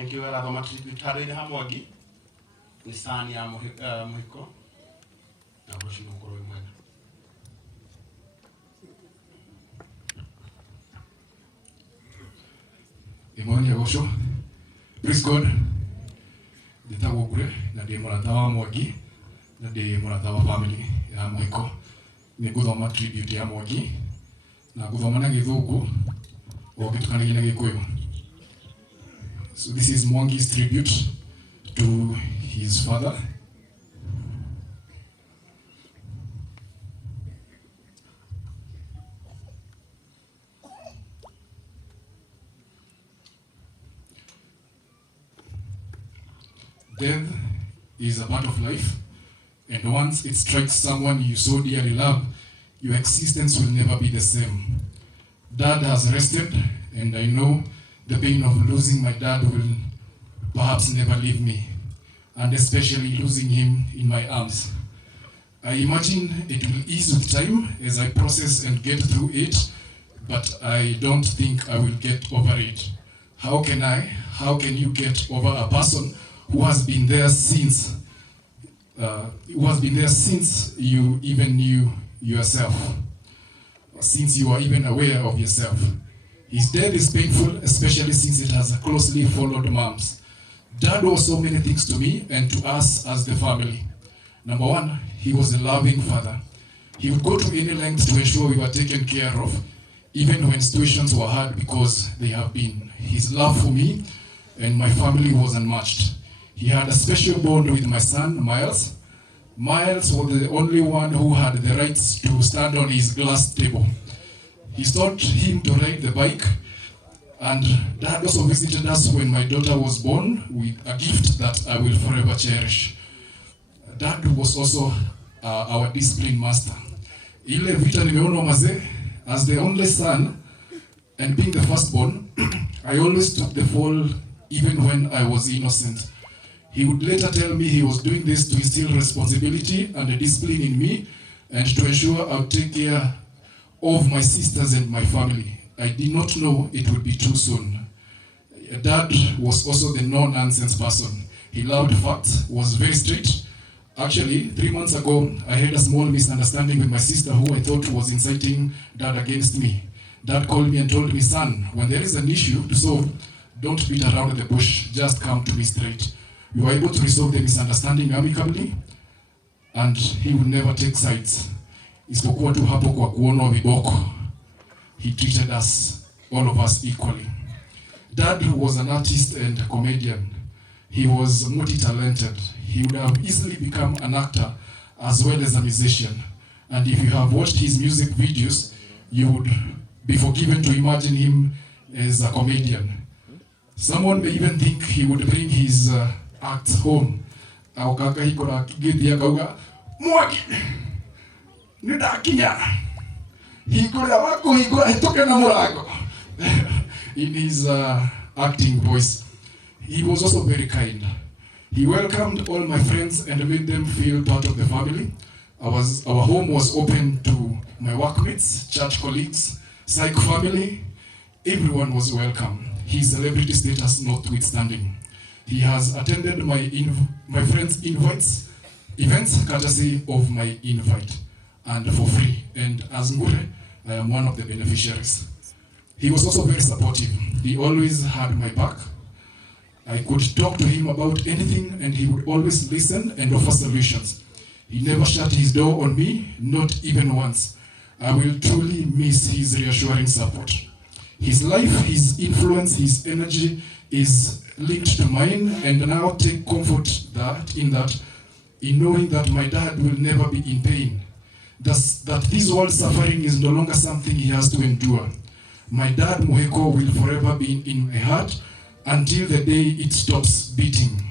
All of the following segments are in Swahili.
Thank you very much. Tutari hamwagi ni sani ya muhiko na kushukuru kwa mwema. Imani ya gosho. Praise God. Nditago kure na ndi murata wa Mwangi na ndi murata wa family ya muhiko. Ni guthoma tribute ya Mwangi na guthoma na githungu o gitukanagia na gikuyu. So this is Mwangi's tribute to his father. Death is a part of life, and once it strikes someone you so dearly love, your existence will never be the same. Dad has rested, and I know the pain of losing my dad will perhaps never leave me, and especially losing him in my arms. I imagine it will ease with time as I process and get through it, but I don't think I will get over it. How can you get over a person who has been there since you even knew yourself, since you are even aware of yourself? His death is painful, especially since it has closely followed Mom's. Dad was so many things to me and to us as the family. Number one, he was a loving father. He would go to any length to ensure we were taken care of, even when situations were hard, because they have been. His love for me and my family was unmatched. He had a special bond with my son, Miles. Miles was the only one who had the rights to stand on his glass table. He taught him to ride the bike, and Dad also visited us when my daughter was born with a gift that I will forever cherish. Dad was also our discipline master. Ile vita nimeona mazee, as the only son and being the firstborn, I always took the fall even when I was innocent. He would later tell me he was doing this to instill responsibility and a discipline in me and to ensure I'll take care of my sisters and my family. I did not know it would be too soon. Dad was also the no-nonsense person. He loved facts, was very strict. Actually, 3 months ago, I had a small misunderstanding with my sister who I thought was inciting Dad against me. Dad called me and told me, son, when there is an issue to solve, don't beat around the bush, just come to me straight. We were able to resolve the misunderstanding amicably, and he would never take sides. Isipokuwa tu hapo kwa kuonwa viboko. He treated us, all of us, equally. Dad was an artist and a comedian. He was multi-talented. He would have easily become an actor as well as a musician. And if you have watched his music videos, you would be forgiven to imagine him as a comedian. Someone may even think he would bring his acts home. Aukaka hikora kigeti akauga Mwangi nidakinya hikora wako hikora hitoke na murago. In his acting voice. He was also very kind. He welcomed all my friends and made them feel part of the family. Our home was open to my workmates, church colleagues, psych family. Everyone was welcome. His celebrity status notwithstanding. He has attended my friends' events courtesy of my invite and for free. And as Ngure, I am one of the beneficiaries. He was also very supportive. He always had my back. I could talk to him about anything and he would always listen and offer solutions. He never shut his door on me, not even once. I will truly miss his reassuring support. His life, his influence, his energy is linked to mine, and now take comfort in knowing that my dad will never be in pain. Thus, that this world suffering is no longer something he has to endure. My dad, Muhiko, will forever be in my heart until the day it stops beating.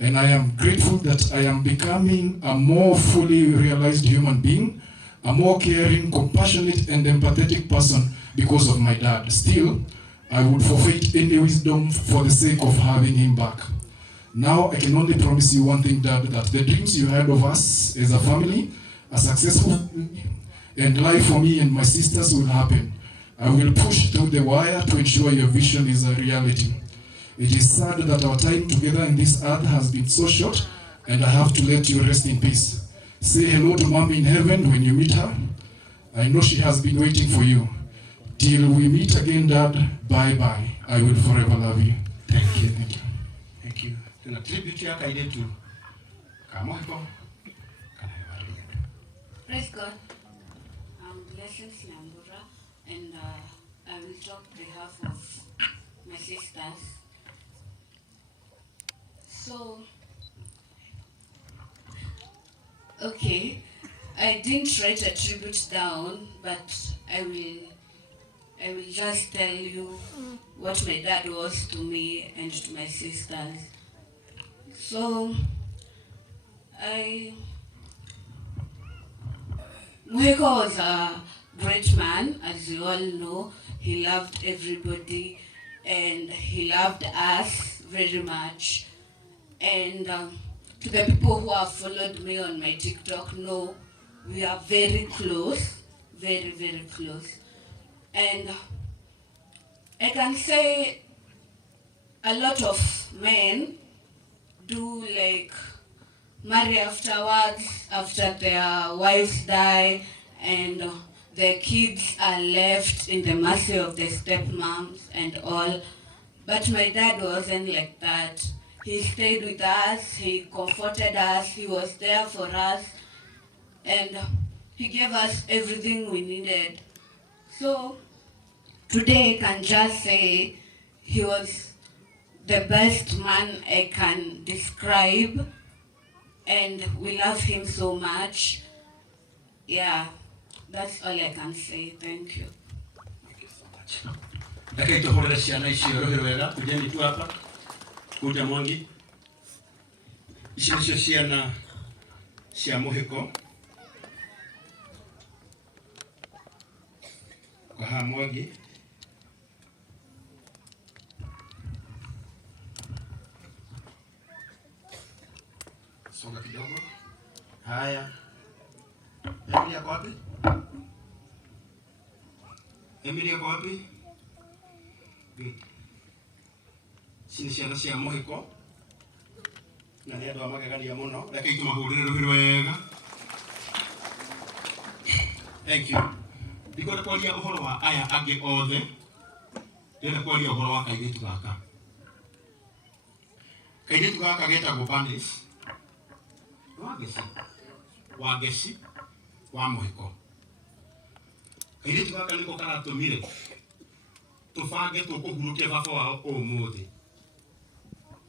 And I am grateful that I am becoming a more fully realized human being, a more caring, compassionate, and empathetic person because of my dad. Still, I would forfeit any wisdom for the sake of having him back. Now, I can only promise you one thing, Dad, that the dreams you had of us as a family, a successful and life for me and my sisters will happen. I will push through the wire to ensure your vision is a reality. It is sad that our time together in this earth has been so short, and I have to let you rest in peace. Say hello to Mom in heaven when you meet her. I know she has been waiting for you. Till we meet again, Dad, bye-bye. I will forever love you. Thank you. Thank you. Thank you. Tuna tribute yaka idetu kamohiko. Praise God. Blessings Nyambura, and I will talk on behalf of my sisters. So, okay, I didn't write a tribute down, but I will just tell you what my dad was to me and to my sisters. So, Muhiko was a great man, as you all know. He loved everybody and he loved us very much. And to the people who have followed me on my TikTok know we are very close, very, very close. And I can say a lot of men do like marry afterwards, after their wives die and their kids are left in the mercy of the stepmoms and all. But my dad wasn't like that. He stayed with us, he comforted us, he was there for us, and he gave us everything we needed. So today I can just say he was the best man I can describe, and we love him so much. Yeah, that's all I can say. Thank you. Thank you so much. Lakini tuhorera ciana icio rohero wega kujeni tu hapa kuja Mwangi. Ici nicio ciana cia Muhiko. Kwa haha Mwangi. Songa kidogo. Haya. Emilia kwa wapi? Emilia kwa wapi? Sini ciana cia Muhiko. Na nĩ andũ a magegania mũno. Reke tũmahũrĩre rũhĩ wega. Thank you. Ndikwenda kwaria ũhoro wa aya angĩ othe. Ndĩrenda kwaria ũhoro wa kairĩtu gaka. Kairĩtu gaka getagwo Banis. Wageci wa Muhiko. Kairĩtu gaka nĩko karatũmire tũbange tũkũhurũkia baba wao ũmũthĩ.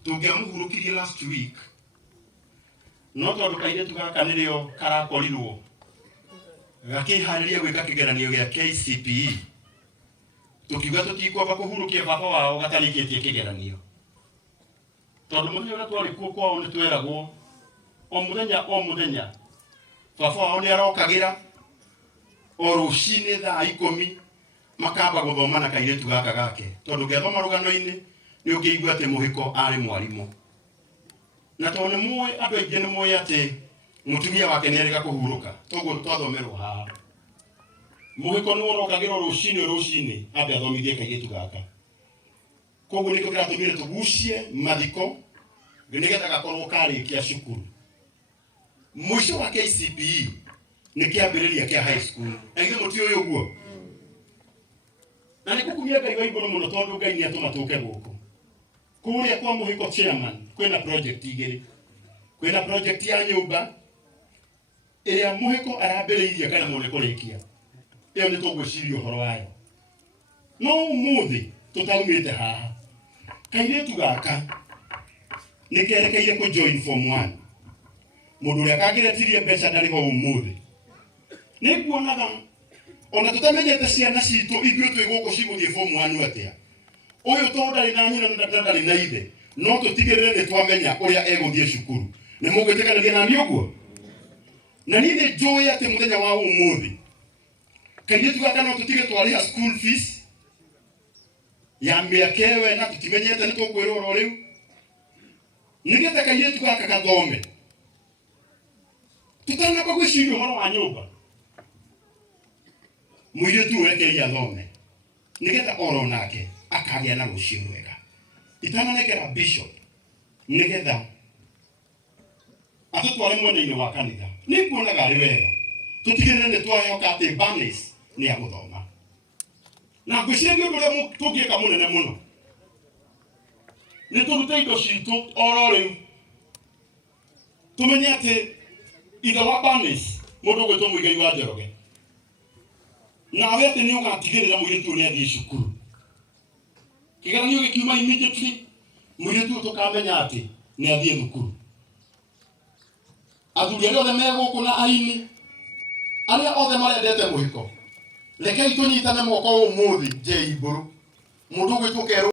Tũngĩamũhurũkirie last week, no tondũ kairĩtu gaka nĩrĩo karakorirwo gakĩharĩria gwĩka kĩgeranio gĩa KCPE, tũkiuga tũtikwamba kũhurũkia baba wao gatarĩkĩtie kĩgeranio. Tondũ mũthenya ũrĩa twarĩ kuo kwao nĩtweragwo o mũthenya baba wao nĩarokagĩra o rũcinĩ thaa 10 makamba gũthoma na kairĩtu gaka gake. Tondũ ngĩathoma rũgano-inĩ nĩ ũngĩigua atĩ Muhiko arĩ mwarimũ. Na tondũ nĩmũĩ andũ aingĩ nĩmũĩ atĩ mũtumia wake nĩarĩga kũhurũka, toguo twathomerwo haha. Muhiko nĩ ũrokagĩra rũcinĩ ambe athomithie kairĩtu gaka. Koguo nĩkĩo kĩratũmire tũgucie mathiko nĩgetha gakorwo karĩkia cukuru. Mũico wa KCPE nĩ kĩambĩrĩria kĩa high school. Aigĩ mũtiũĩ ũguo. Na nĩ kũkumia Ngai wa igũrũ mũno tondũ Ngai nĩatũma tũke gũkũ. Kũrĩa kwa Muhiko chairman kwĩna project igĩrĩ. Kwĩna project ya nyũmba ĩrĩa Muhiko arambĩrĩirie kana mũne kũrĩkia. Ĩyo nĩ tũgwĩciria ũhoro wayo. No ũmũthĩ tũtaumĩte haha. Kairĩtu gaka nĩ kerekeire kũ join form 1. Mũndũ ũrĩa kangĩretirie mbeca ndarĩ ho ũmũthĩ. Nĩ kuonaga ona tũtamenyete ciana citũ ithuĩ twĩ gũkũ cigũthiĩ form 1 atĩa. Ũyũ to ndarĩ na nyina na ndarĩ na ithe, no tũtigĩrĩre nĩ twamenya ũrĩa egũthiĩ cukuru. Nĩ mũgwĩtĩkanĩria nani ũguo? Na niĩ nĩ njũĩ atĩ mũthenya wa ũmũthĩ kairĩtu gaka no tũtige twarĩha school fees ya mĩaka ĩyo na tũtimenyete nĩ tũkwĩrwo oro rĩu. Nĩgetha kairĩtu gaka gathome. Tũtanamba gwĩciria ũhoro wa nyũmba. Mũirĩtu ũrekeria athome. Nĩgetha oro nake akagĩa na rũciũ rwega. itananekera bishop nigetha atutware mwena-inĩ wa kanitha nĩ kuonaga arĩ wega tutigĩrĩre nĩ twahoka atĩ Barnes nĩ agũthoma na ngwĩciria nĩ ũndũ ũrĩa tũngĩka mũnene mũno nĩ tũrute indo citũ oro rĩu tumenye atĩ ithe wa Barnes mũndũ ũgwĩtwo Mũigai wa Njoroge nawe atĩ nĩ ũgatigĩrĩra mũirĩtu nĩ athiĩ cukuru kĩgeranio gĩkiuma immediately mũirĩtu tũkamenya atĩ nĩ athiĩ thukuru athuri arĩa othe megũkũ na aini arĩa othe marendete mũhiko rekei tũnyitane moko ũmũthĩ Njei Mbũrũ mũndũ ũgwĩtwo Kerũ